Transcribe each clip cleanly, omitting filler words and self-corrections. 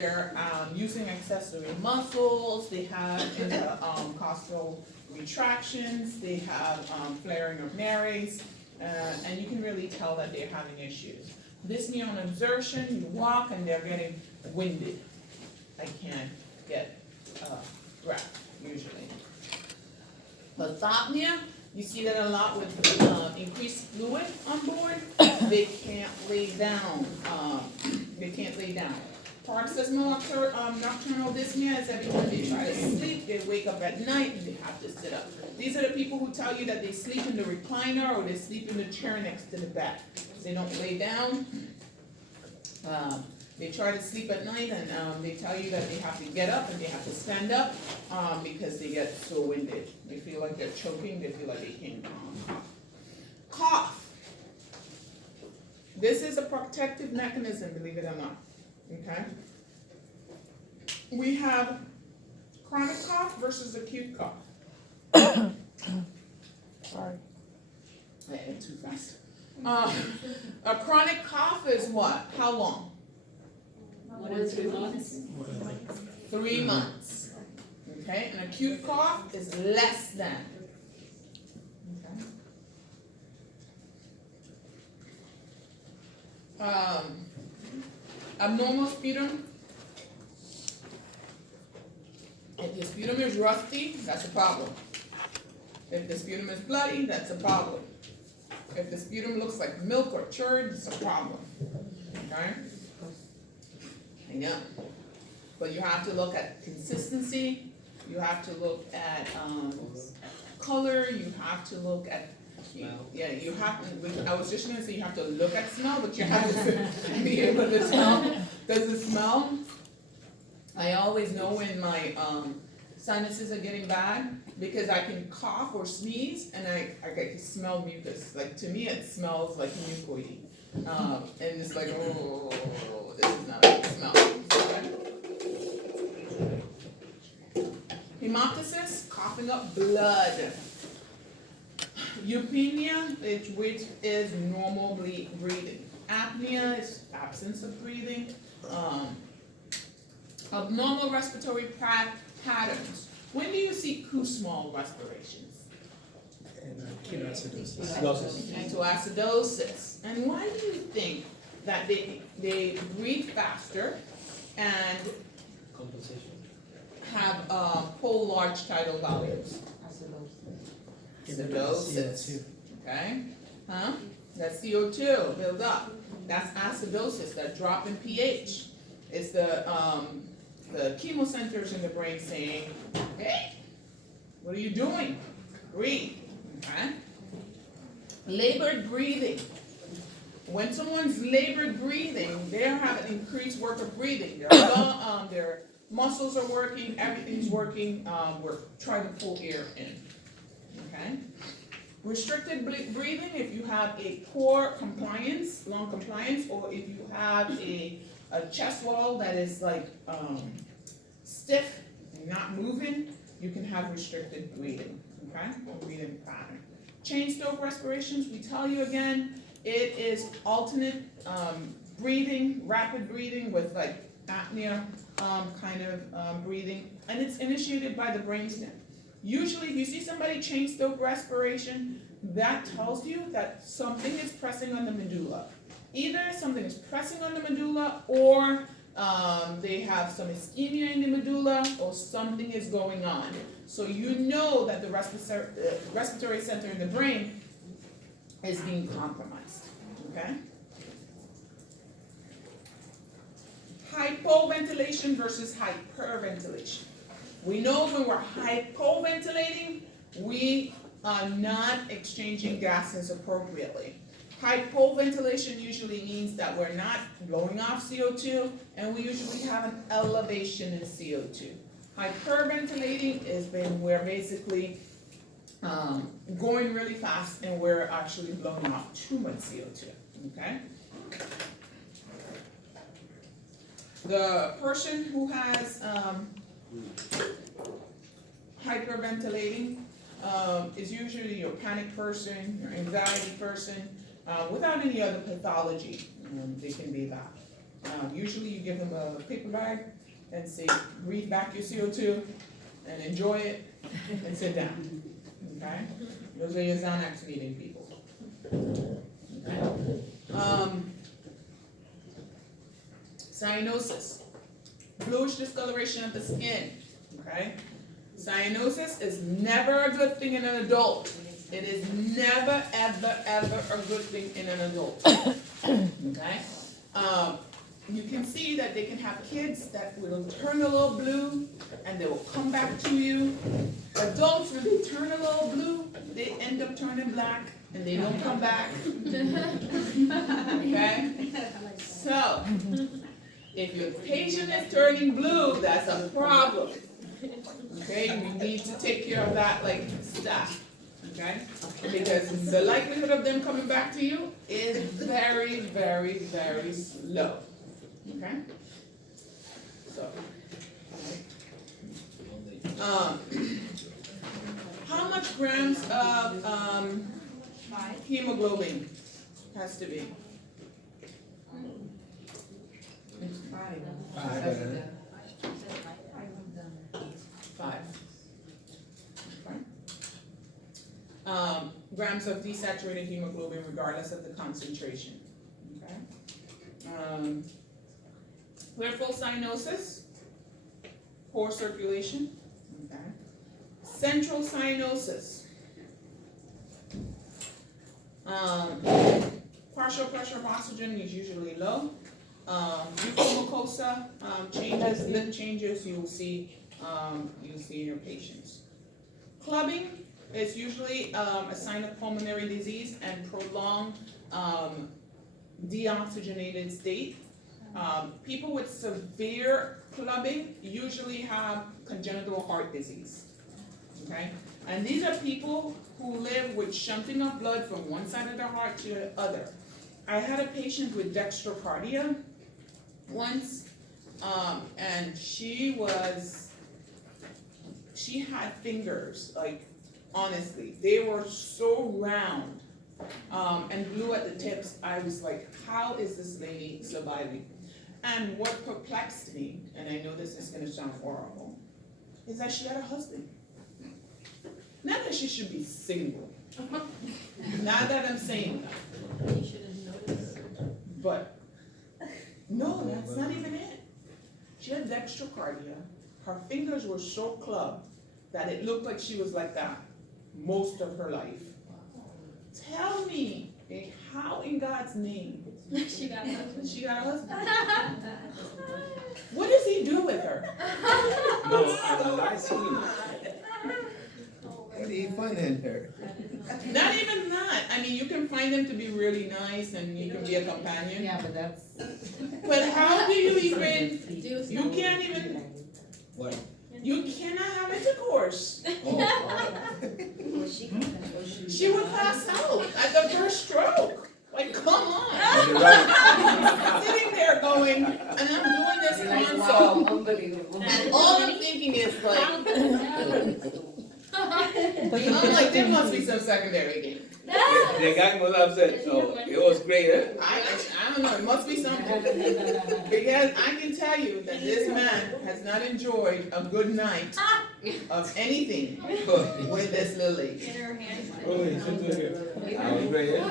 They're using accessory muscles, they have intercostal retractions, they have flaring of nares, and you can really tell that they're having issues. Dyspnea on exertion, you walk and they're getting winded. I can't get breath usually. Pathopnea, you see that a lot with increased fluid on board. They can't lay down. Paroxysmal nocturnal dyspnea is every time they try to sleep, they wake up at night and they have to sit up. These are the people who tell you that they sleep in the recliner or they sleep in the chair next to the bed. They don't lay down. They try to sleep at night and they tell you that they have to get up and they have to stand up because they get so winded. They feel like they're choking, they feel like they can't cough. This is a protective mechanism, believe it or not. Okay? We have chronic cough versus acute cough. Sorry. I ate too fast. A chronic cough is what? How long? 1 to 2 months. 3 months. Okay? An acute cough is less than. Okay? Abnormal sputum. If the sputum is rusty, that's a problem. If the sputum is bloody, that's a problem. If the sputum looks like milk or churd, it's a problem. Okay? I know. But you have to look at consistency. You have to look at color. You have to look at smell. Yeah, you have to. I was just going to say you have to look at smell, but you have to be able to tell. Does it smell? I always know when my sinuses are getting bad because I can cough or sneeze and I can smell mucus. Like to me, it smells like mucoid. And it's like, oh, this is not a good smell. Okay. Hemoptysis, coughing up blood. Eupnea, which is normal breathing. Apnea is absence of breathing. Abnormal respiratory patterns. When do you see Kussmaul respirations? Ketoacidosis. And why do you think that they breathe faster and have pull large tidal volumes? Acidosis. Okay? Huh? That's CO2 build up. That's acidosis, that drop in pH. It's the chemocenters in the brain saying, hey, what are you doing? Breathe. Okay? Labored breathing. When someone's labored breathing, they have an increased work of breathing. Their muscles are working, everything's working. We're trying to pull air in. Okay? Restricted breathing, if you have a poor compliance, lung compliance, or if you have a chest wall that is like stiff and not moving, you can have restricted breathing, okay? Or breathing pattern. Chain stroke respirations, we tell you again, it is alternate breathing, rapid breathing with like apnea kind of breathing, and it's initiated by the brainstem. Usually if you see somebody chain stroke respiration, that tells you that something is pressing on the medulla. Either something is pressing on the medulla or they have some ischemia in the medulla or something is going on. So you know that the respiratory center in the brain is being compromised. Okay? Hypoventilation versus hyperventilation. We know when we're hypoventilating, we are not exchanging gases appropriately. Hypoventilation usually means that we're not blowing off CO2, and we usually have an elevation in CO2. Hyperventilating is when we're basically going really fast and we're actually blowing off too much CO2, okay? The person who has hyperventilating is usually your panic person, your anxiety person, without any other pathology. They can be that. Usually you give them a paper bag and say, breathe back your CO2 and enjoy it and sit down, okay? Those are your Xanax needing people. Okay? Cyanosis, bluish discoloration of the skin, okay? Cyanosis is never a good thing in an adult. It is never, ever, ever a good thing in an adult, okay? You can see that they can have kids that will turn a little blue and they will come back to you. Adults, when they turn a little blue, they end up turning black and they don't come back. Okay? So, if your patient is turning blue, that's a problem. Okay? You need to take care of that like stuff. Okay? Because the likelihood of them coming back to you is very, very, very low. Okay? So, how much grams of hemoglobin has to be? 5. Okay. Grams of desaturated hemoglobin regardless of the concentration. Okay. Peripheral cyanosis, poor circulation. Okay. Central cyanosis. Partial pressure of oxygen is usually low. Mucosa changes, lip changes, you'll see in your patients. Clubbing is usually a sign of pulmonary disease and prolonged deoxygenated state. People with severe clubbing usually have congenital heart disease. Okay? And these are people who live with shunting of blood from one side of their heart to the other. I had a patient with dextrocardia once, and she had fingers, like, honestly, they were so round, and blue at the tips. I was like, how is this lady surviving? And what perplexed me, and I know this is gonna sound horrible, is that she had a husband. Not that she should be single. Not that I'm saying that. You should have noticed. But, no, that's not even it. She had dextrocardia. Her fingers were so clubbed that it looked like she was like that most of her life. Tell me, how in God's name? She got a husband. She got a husband. What does he do with her? No, I see. What do you find in her? Not even that. I mean, you can find them to be really nice and you can be a companion. Yeah, but that's. But how do you even, you can't even, What? you cannot have intercourse. Oh. She would pass out at the first stroke. Like, come on. You're right. I'm sitting there going, and I'm doing this consult. Unbelievable. And all I'm thinking is like, I'm like, there must be some secondary game. The guy was upset, so it was great, eh? I don't know, it must be something. Because I can tell you that this man has not enjoyed a good night of anything with this little lady. Get her hands. Oh, it's so good. That was great, eh? Her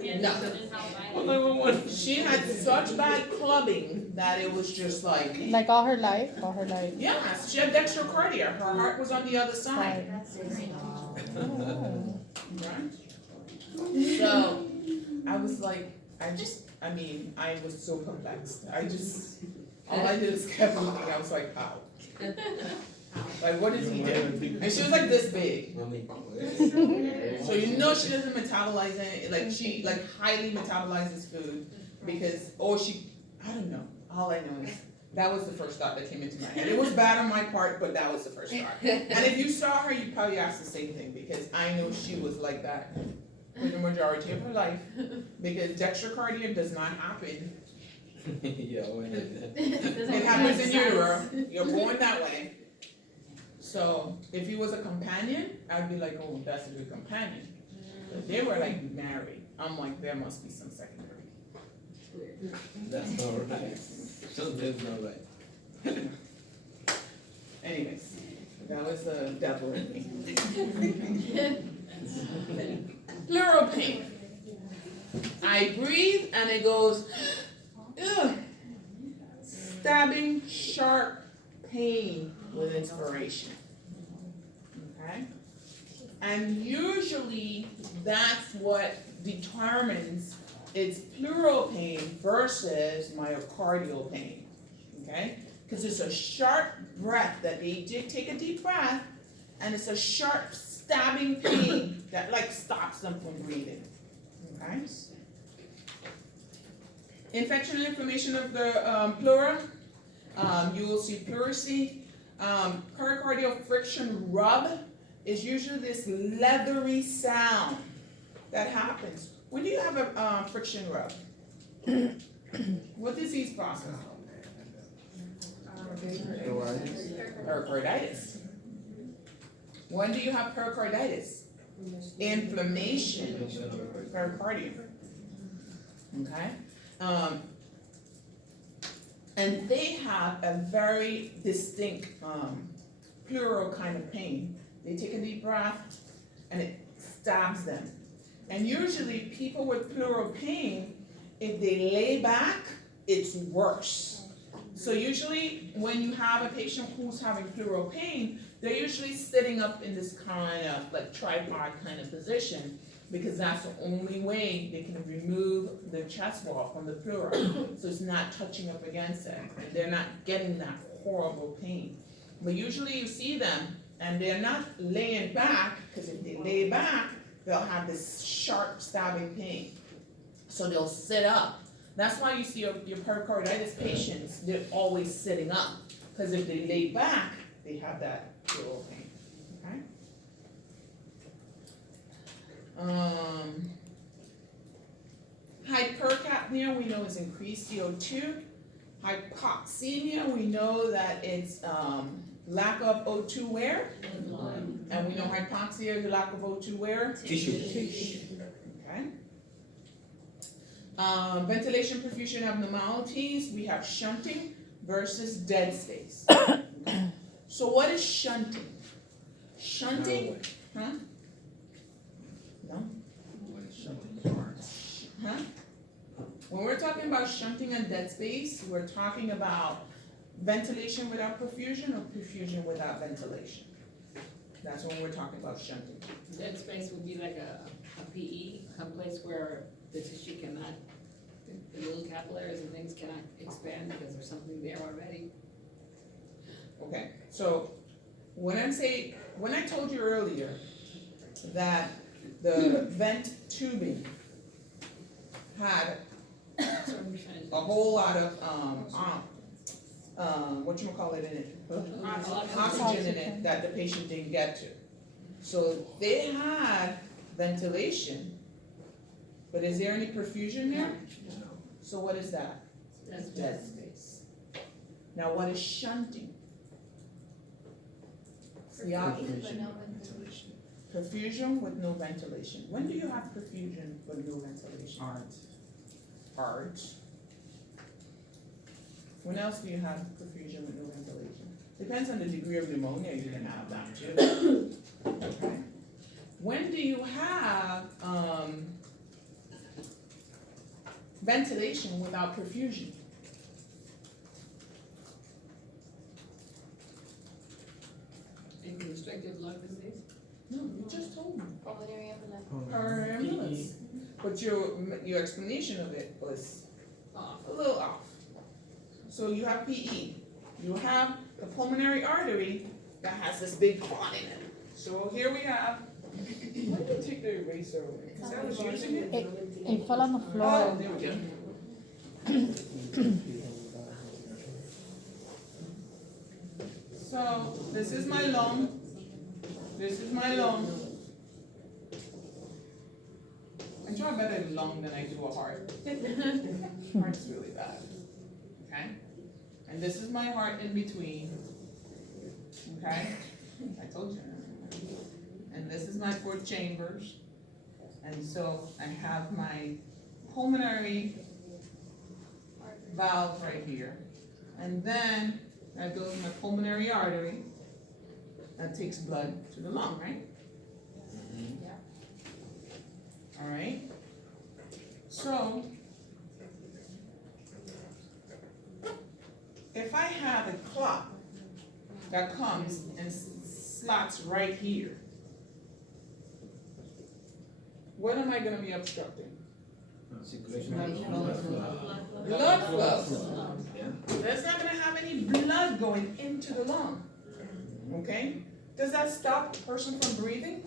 hands No. and how violent. 911. She had such bad clubbing that it was just like, Like all her life, all her life. yeah, she had dextrocardia. Her heart was on the other side. Oh. Right? So, I was like, I was so perplexed. All I did is kept looking. I was like, how? Like, what does he do? And she was like this big. So you know she doesn't metabolize any, like she highly metabolizes food because, I don't know. All I know is that was the first thought that came into my head. It was bad on my part, but that was the first thought. And if you saw her, you'd probably ask the same thing because I know she was like that for the majority of her life because dextrocardia does not happen. Yeah, when It happens in utero. You're born that way. So if he was a companion, I'd be like, oh, that's a good companion. But they were like married. I'm like, there must be some secondary. That's all right. Something's not right. Anyways, that was the devil in me. Pleural pain. I breathe and it goes, ugh, stabbing, sharp pain with inspiration. Okay? And usually that's what determines it's pleural pain versus myocardial pain. Okay? Because it's a sharp breath that they take a deep breath, and it's a sharp stabbing pain that like stops them from breathing. Okay? Infection and inflammation of the pleura. You will see pleurisy. Pericardial friction rub is usually this leathery sound that happens. When do you have a friction rub? What disease process? Pericarditis. When do you have pericarditis? Inflammation, pericardium. Okay? And they have a very distinct pleural kind of pain. They take a deep breath and it stabs them. And usually people with pleural pain, if they lay back, it's worse. So usually when you have a patient who's having pleural pain, they're usually sitting up in this kind of like tripod kind of position, because that's the only way they can remove the chest wall from the pleura. So it's not touching up against it, and they're not getting that horrible pain. But usually you see them and they're not laying back, because if they lay back, they'll have this sharp stabbing pain. So they'll sit up. That's why you see your pericarditis patients, they're always sitting up, because if they lay back, they have that pleural pain. Okay? Hypercapnia we know is increased CO2. Hypoxemia, we know that it's lack of O2 where? And we know hypoxia is a lack of O2 where? Tissue. Okay. Ventilation perfusion abnormalities, we have shunting versus dead space. Okay. So what is shunting? Shunting, huh? No? Huh? When we're talking about shunting and dead space, we're talking about ventilation without perfusion or perfusion without ventilation. That's when we're talking about shunting. Dead space would be like a PE, someplace where the tissue cannot, the little capillaries and things cannot expand because there's something there already. Okay, so when I told you earlier that the vent tubing had a whole lot of whatchamacallit in it? Oxygen in it that the patient didn't get to. So they had ventilation, but is there any perfusion there? No. So what is that? That's Dead space. Now what is shunting? It's the opposite. Perfusion with no ventilation. When do you have perfusion with no ventilation? Heart. When else do you have perfusion with no ventilation? Depends on the degree of pneumonia, you can have that too. Okay. When do you have ventilation without perfusion? in constricted lung disease. No, you just told me. Pulmonary embolism. Paramus. But your explanation of it was a little off. So you have PE. You have the pulmonary artery that has this big clot in it. So here we have. Why did you take the eraser away? Because I was using it. It fell on the Oh, floor. there we go. So this is my lung. This is my lung. I draw better lung than I do a heart. Heart's really bad. Okay? And this is my heart in between. Okay? I told you. And this is my 4 chambers. And so I have my pulmonary valve right here. And then that goes in the pulmonary artery. That takes blood to the lung, right? All right. So, if I have a clot that comes and slots right here, what am I going to be obstructing? Circulation. Blood flow. That's not going to have any blood going into the lung. Okay? Does that stop the person from breathing?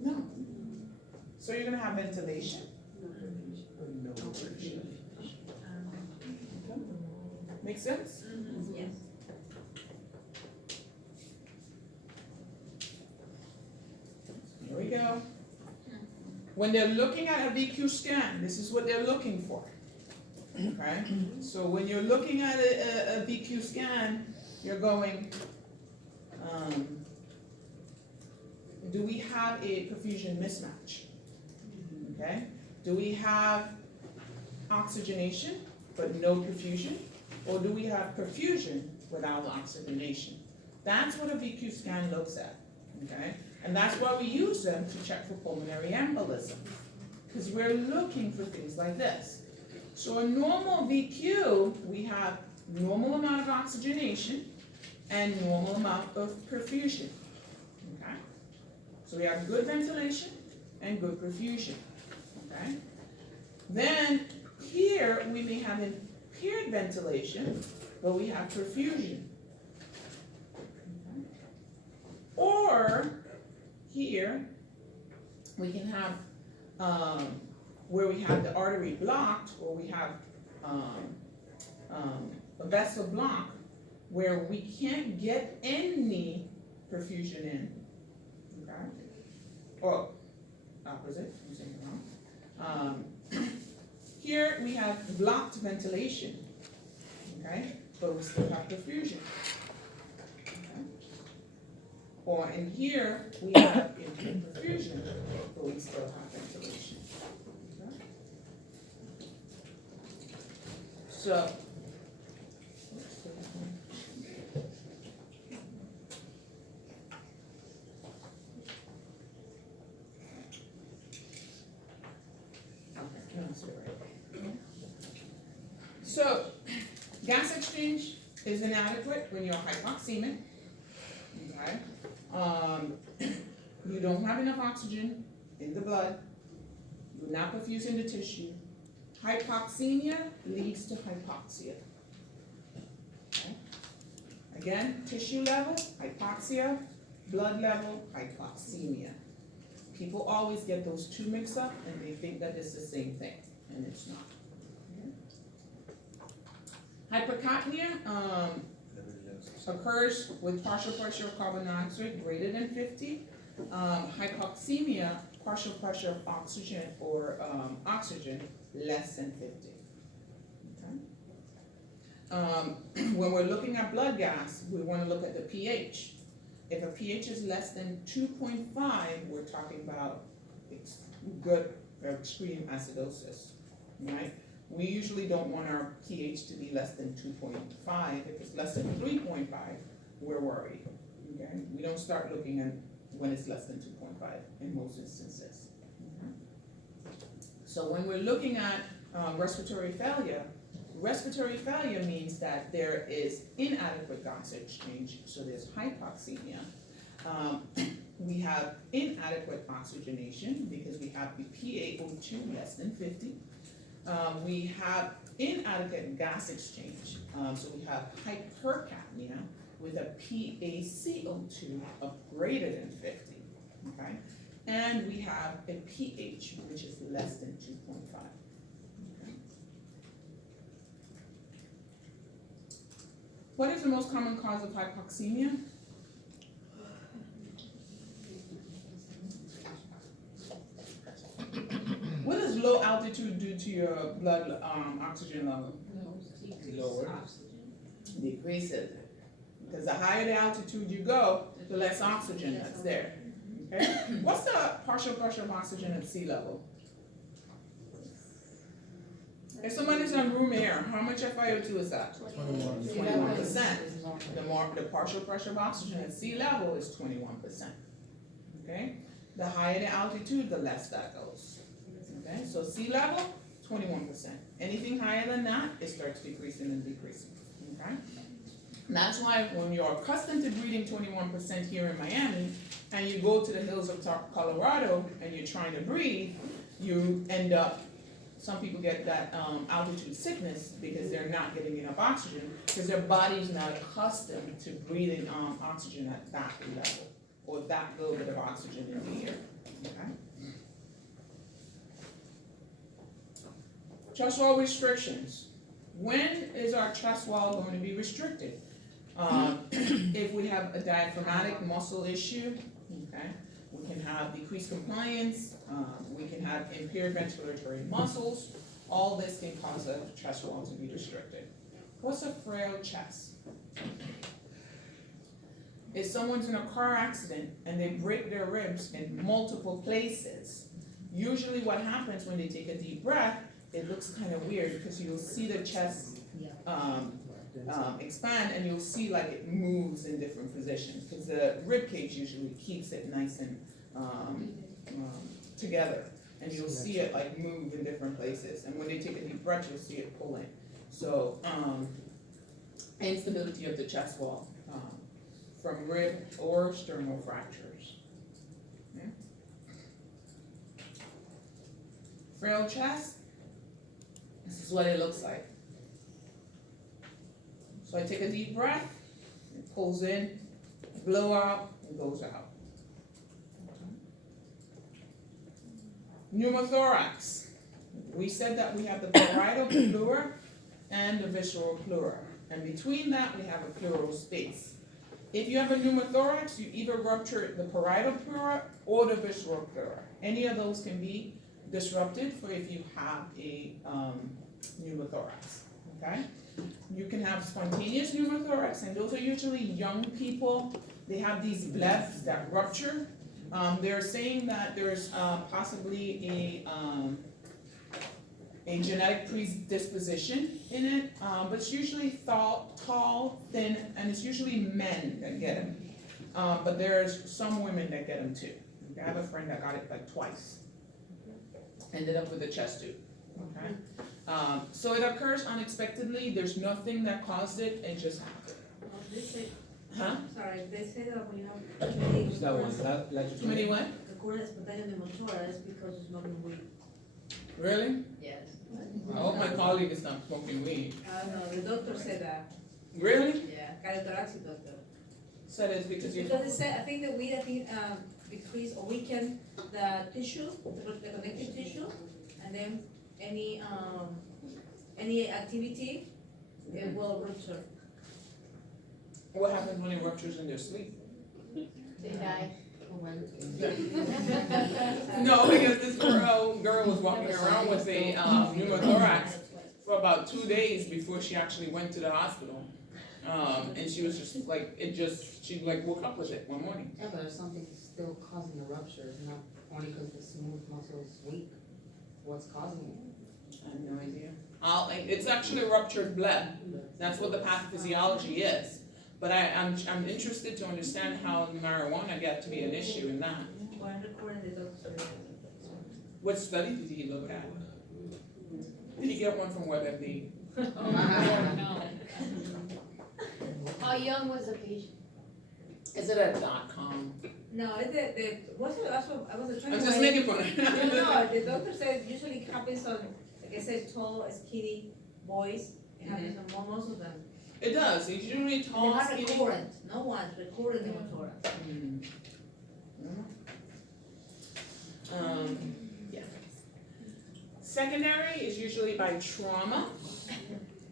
No. So you're going to have ventilation? No perfusion. Make sense? Yes. Here we go. When they're looking at a VQ scan, this is what they're looking for. Okay? So when you're looking at a VQ scan, you're going, do we have a perfusion mismatch? Okay? Do we have oxygenation but no perfusion? Or do we have perfusion without oxygenation? That's what a VQ scan looks at. Okay? And that's why we use them to check for pulmonary embolism. Because we're looking for things like this. So a normal VQ, we have normal amount of oxygenation and normal amount of perfusion. Okay? So we have good ventilation and good perfusion. Okay? Then here we may have impaired ventilation, but we have perfusion. Okay? Or here we can have where we have the artery blocked, or we have a vessel blocked, where we can't get any perfusion in. Okay? Or opposite, I'm saying it wrong. Here we have blocked ventilation, okay, but we still have perfusion. Okay? Or in here we have impaired perfusion, but we still have ventilation. Okay? So, so, gas exchange is inadequate when you're hypoxemic. Okay? You don't have enough oxygen in the blood. You're not perfusing the tissue. Hypoxemia leads to hypoxia. Okay? Again, tissue level, hypoxia, blood level, hypoxemia. People always get those two mixed up and they think that it's the same thing, and it's not. Hypercapnia occurs with partial pressure of carbon dioxide greater than 50. Hypoxemia, partial pressure of oxygen or oxygen less than 50. Okay? When we're looking at blood gas, we want to look at the pH. If a pH is less than 2.5, we're talking about good or extreme acidosis, right? We usually don't want our pH to be less than 2.5. If it's less than 3.5, we're worried. Okay? We don't start looking at when it's less than 2.5 in most instances. Okay? So when we're looking at respiratory failure means that there is inadequate gas exchange, so there's hypoxemia. We have inadequate oxygenation because we have the PaO2 less than 50. We have inadequate gas exchange, so we have hypercapnia with a PaCO2 of greater than 50, okay? And we have a pH which is less than 2.5. Okay? What is the most common cause of hypoxemia? What does low altitude do to your blood oxygen level? Lower. Decreases it. Because the higher the altitude you go, the less oxygen that's there. Okay? What's the partial pressure of oxygen at sea level? If somebody's on room air, how much FiO2 is that? 21%. The partial pressure of oxygen at sea level is 21%. Okay? The higher the altitude, the less that goes. Okay? So sea level, 21%. Anything higher than that, it starts decreasing and decreasing. Okay? And that's why when you're accustomed to breathing 21% here in Miami, and you go to the hills of Colorado and you're trying to breathe, you end up, some people get that altitude sickness because they're not getting enough oxygen, because their body's not accustomed to breathing oxygen at that level, or that little bit of oxygen in the air. Okay? Chest wall restrictions. When is our chest wall going to be restricted? If we have a diaphragmatic muscle issue, okay, we can have decreased compliance, we can have impaired ventilatory muscles. All this can cause a chest wall to be restricted. What's a frail chest? If someone's in a car accident and they break their ribs in multiple places, usually what happens when they take a deep breath, it looks kind of weird because you'll see the chest expand, and you'll see like it moves in different positions because the rib cage usually keeps it nice and together, and you'll see it like move in different places, and when they take a deep breath you'll see it pull in. So instability of the chest wall from rib or sternal fractures. Okay. Frail chest, this is what it looks like. So I take a deep breath, it pulls in, blow out, and goes out. Pneumothorax. We said that we have the parietal pleura and the visceral pleura. And between that, we have a pleural space. If you have a pneumothorax, you either rupture the parietal pleura or the visceral pleura. Any of those can be disrupted for if you have a pneumothorax, okay? You can have spontaneous pneumothorax, and those are usually young people. They have these blebs that rupture. They're saying that there's possibly a genetic predisposition in it, but it's usually tall, thin, and it's usually men that get them. But there's some women that get them too. I have a friend that got it like twice. Ended up with a chest tube. Okay. So it occurs unexpectedly. There's nothing that caused it. It just happened. They say, Huh? sorry, they say that when you have That one, Too many what? recurrent spontaneous pneumothorax because of smoking weed. Really? Yes. I hope my colleague is not smoking weed. No, the doctor said that. Really? Yeah, cardiothoracic doctor. Said it's because you. Because they said, I think the weed, decrease or weaken the tissue, the connective tissue, and then any activity, it will rupture. What happens when it ruptures in their sleep? They die. No, because this girl was walking around with a pneumothorax for about 2 days before she actually went to the hospital. And she was just like, she like woke up with it one morning. Yeah, but there's something still causing the rupture, not only because the smooth muscle is weak. What's causing it? I have no idea. It's actually a ruptured bleb. That's what the pathophysiology is. But I'm interested to understand how marijuana got to be an issue in that. When recording the doctor. What study did he look at? Did he get one from WebMD? No. How young was the patient? Is it a .com? No, what's it, that's what I was trying to. I'm just making fun. No, the doctor said usually it happens on, like I said, tall, skinny boys. It happens on most of them. It does. It's usually And tall, they have skinny. recurrent, no one's recurrent pneumothorax. Yeah. Secondary is usually by trauma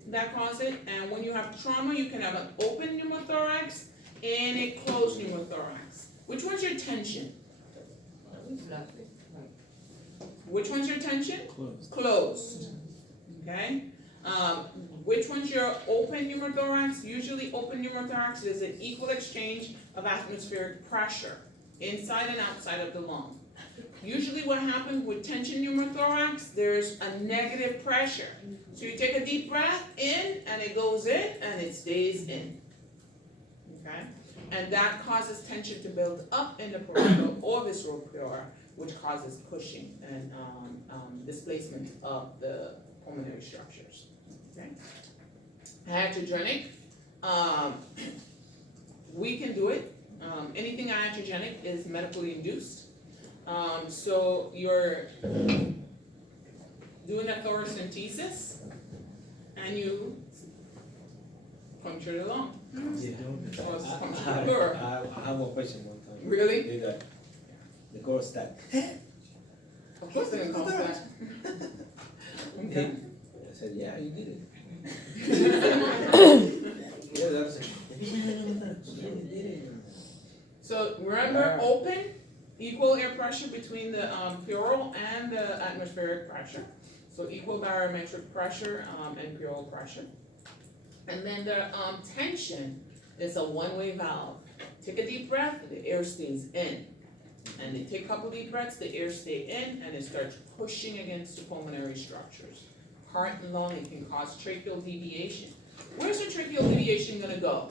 that cause it, and when you have trauma, you can have an open pneumothorax and a closed pneumothorax. Which one's your tension? Which one's your tension? Closed. Closed. Okay? Which one's your open pneumothorax? Usually open pneumothorax is an equal exchange of atmospheric pressure inside and outside of the lung. Usually what happens with tension pneumothorax, there's a negative pressure. So you take a deep breath in, and it goes in, and it stays in. Okay? And that causes tension to build up in the parietal or visceral pleura, which causes pushing and displacement of the pulmonary structures. Okay? Iatrogenic, we can do it. Anything iatrogenic is medically induced. So you're doing a thoracentesis, and you puncture the lung. Yeah. Or I puncture the pleura. have one question one time. Really? Did the girl start? Of course they didn't call that. Okay. I said, yeah, you did it. Yeah, that was it. Yeah, you did it. So remember, open, equal air pressure between the pleural and the atmospheric pressure. So equal barometric pressure and pleural pressure. And then the tension is a one-way valve. Take a deep breath, the air stays in. And they take a couple deep breaths, the air stays in, and it starts pushing against the pulmonary structures. Heart and lung, it can cause tracheal deviation. Where's the tracheal deviation gonna go?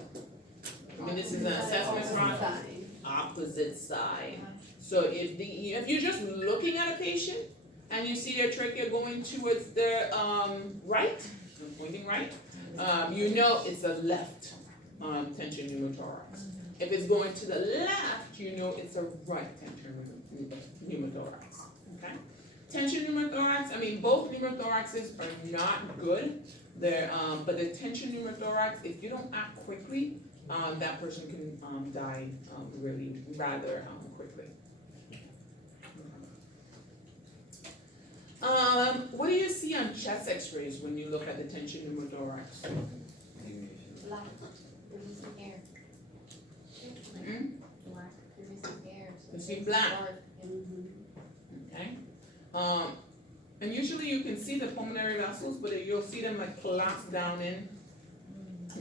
I mean, this is an assessment process. Opposite side. So if you're just looking at a patient and you see their trachea going towards the right, pointing right, you know it's a left tension pneumothorax. If it's going to the left, you know it's a right tension pneumothorax. Okay? Tension pneumothorax, I mean, both pneumothoraxes are not good. They're, but the tension pneumothorax, if you don't act quickly, that person can die really rather quickly. What do you see on chest x-rays when you look at the tension pneumothorax? Black, releasing air. Hmm? Black, releasing air. So You see it's black? dark. Okay. And usually you can see the pulmonary vessels, but you'll see them like collapse down in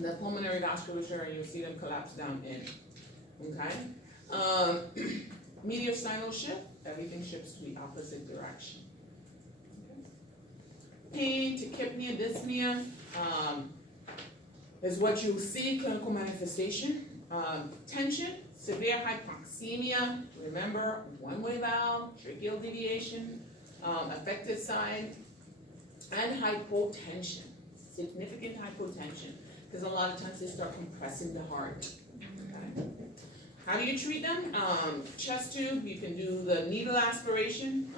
the pulmonary vasculature, and you'll see them collapse down in. Okay. Mediastinal shift, everything shifts to the opposite direction. Pain, tachypnea, dyspnea is what you'll see, clinical manifestation. Tension, severe hypoxemia, remember, one-way valve, tracheal deviation, affected side, and hypotension, significant hypotension, because a lot of times they start compressing the heart. Okay. How do you treat them? Chest tube, you can do the needle aspiration.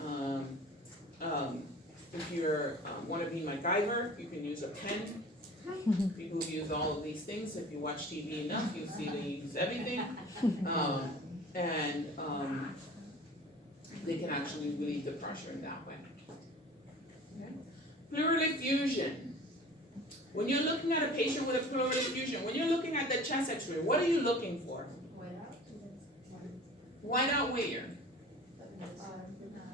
If you want to be MacGyver, you can use a pen. People who use all of these things, if you watch TV enough, you'll see they use everything. They can actually relieve the pressure in that way. Okay. Pleural effusion. When you're looking at a patient with a pleural effusion, when you're looking at the chest x-ray, what are you looking for? White out where?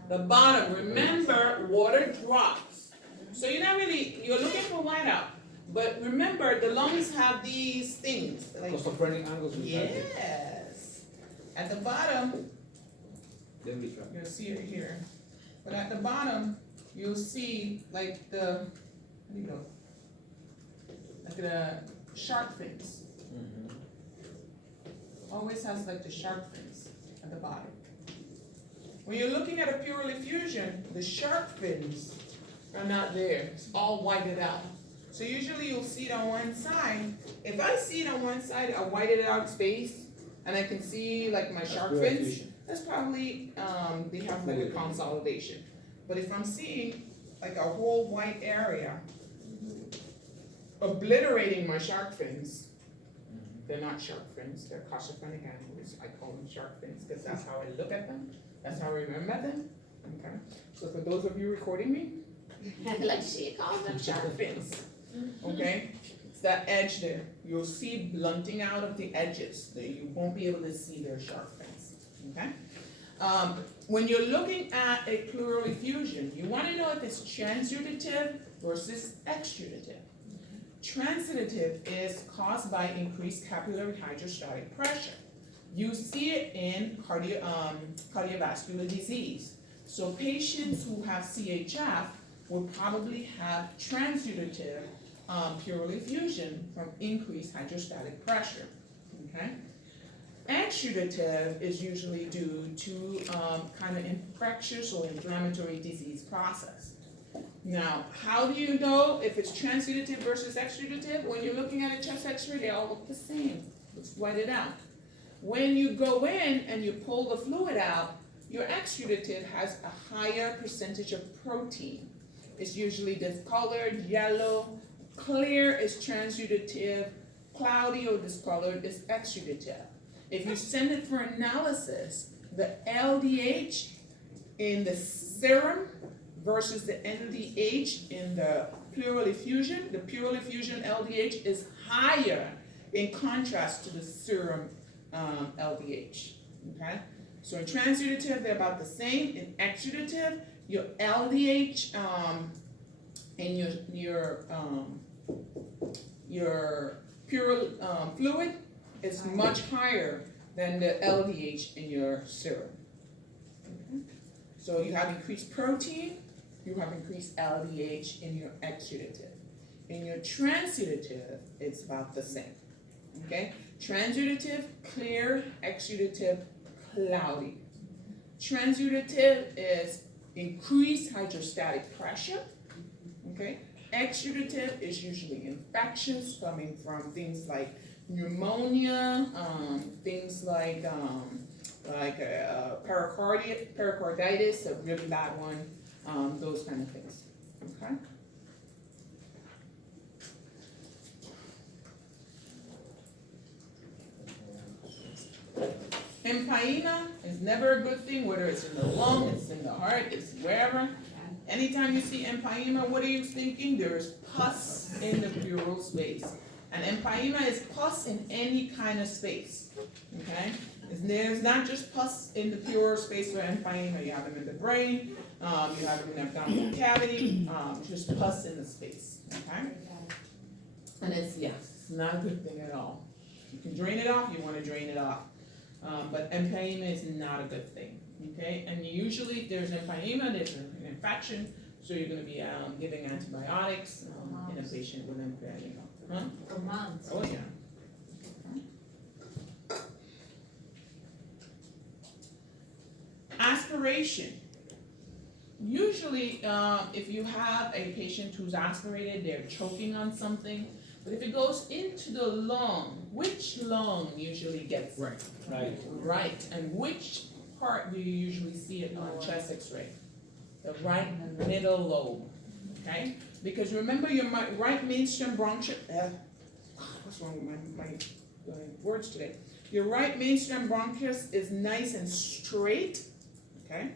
The bottom. Remember, water drops. So you're not really, you're looking for white out. But remember, the lungs have these things. Like, Costophrenic angles. yes. At the bottom, Then we try. you'll see it here. But at the bottom, you'll see like the, how do you go? Like the shark fins. Always has like the shark fins at the bottom. When you're looking at a pleural effusion, the shark fins are not there. It's all whited out. So usually you'll see it on one side. If I see it on one side, a whited out space, and I can see like my shark fins, that's probably, they have like a consolidation. But if I'm seeing like a whole white area obliterating my shark fins, they're not shark fins, they're costophrenic angles. I call them shark fins because that's how I look at them. That's how I remember them. Okay. So for those of you recording me, like she calls them shark fins. Okay? It's that edge there. You'll see blunting out of the edges. You won't be able to see their shark fins. Okay? When you're looking at a pleural effusion, you want to know if it's transudative versus exudative. Transudative is caused by increased capillary hydrostatic pressure. You see it in cardiovascular disease. So patients who have CHF will probably have transudative pleural effusion from increased hydrostatic pressure, okay? Exudative is usually due to kind of infectious or inflammatory disease process. Now, how do you know if it's transudative versus exudative? When you're looking at a chest x-ray, they all look the same. Let's write it out. When you go in and you pull the fluid out, your exudative has a higher percentage of protein. It's usually discolored, yellow. Clear is transudative. Cloudy or discolored is exudative. If you send it for analysis, the LDH in the serum versus the NDH in the pleural effusion, the pleural effusion LDH is higher in contrast to the serum LDH, okay? So in transudative, they're about the same. In exudative, your LDH in your pleural fluid is much higher than the LDH in your serum. Okay? So you have increased protein, you have increased LDH in your exudative. In your transudative, it's about the same. Okay? Transudative, clear, exudative, cloudy. Transudative is increased hydrostatic pressure. Okay? Exudative is usually infectious, coming from things like pneumonia, things like pericarditis, a really bad one, those kind of things. Okay? Empyema is never a good thing, whether it's in the lung, it's in the heart, it's wherever. Anytime you see empyema, what are you thinking? There's pus in the pleural space. And empyema is pus in any kind of space, okay? There's not just pus in the pleural space for empyema. You have them in the brain, you have them in the abdominal cavity, just pus in the space, okay? And it's not a good thing at all. You can drain it off, you want to drain it off. But empyema is not a good thing, okay? And usually if there's empyema, there's an infection, so you're going to be giving antibiotics in a patient with empyema. Huh? For months. Oh, yeah. Aspiration. Usually, if you have a patient who's aspirated, they're choking on something. But if it goes into the lung, which lung usually gets Right. right? And which part do you usually see it on chest x-ray? The right middle lobe, okay? Because remember your right mainstem bronchus, what's wrong with my words today? Your right mainstem bronchus is nice and straight, okay?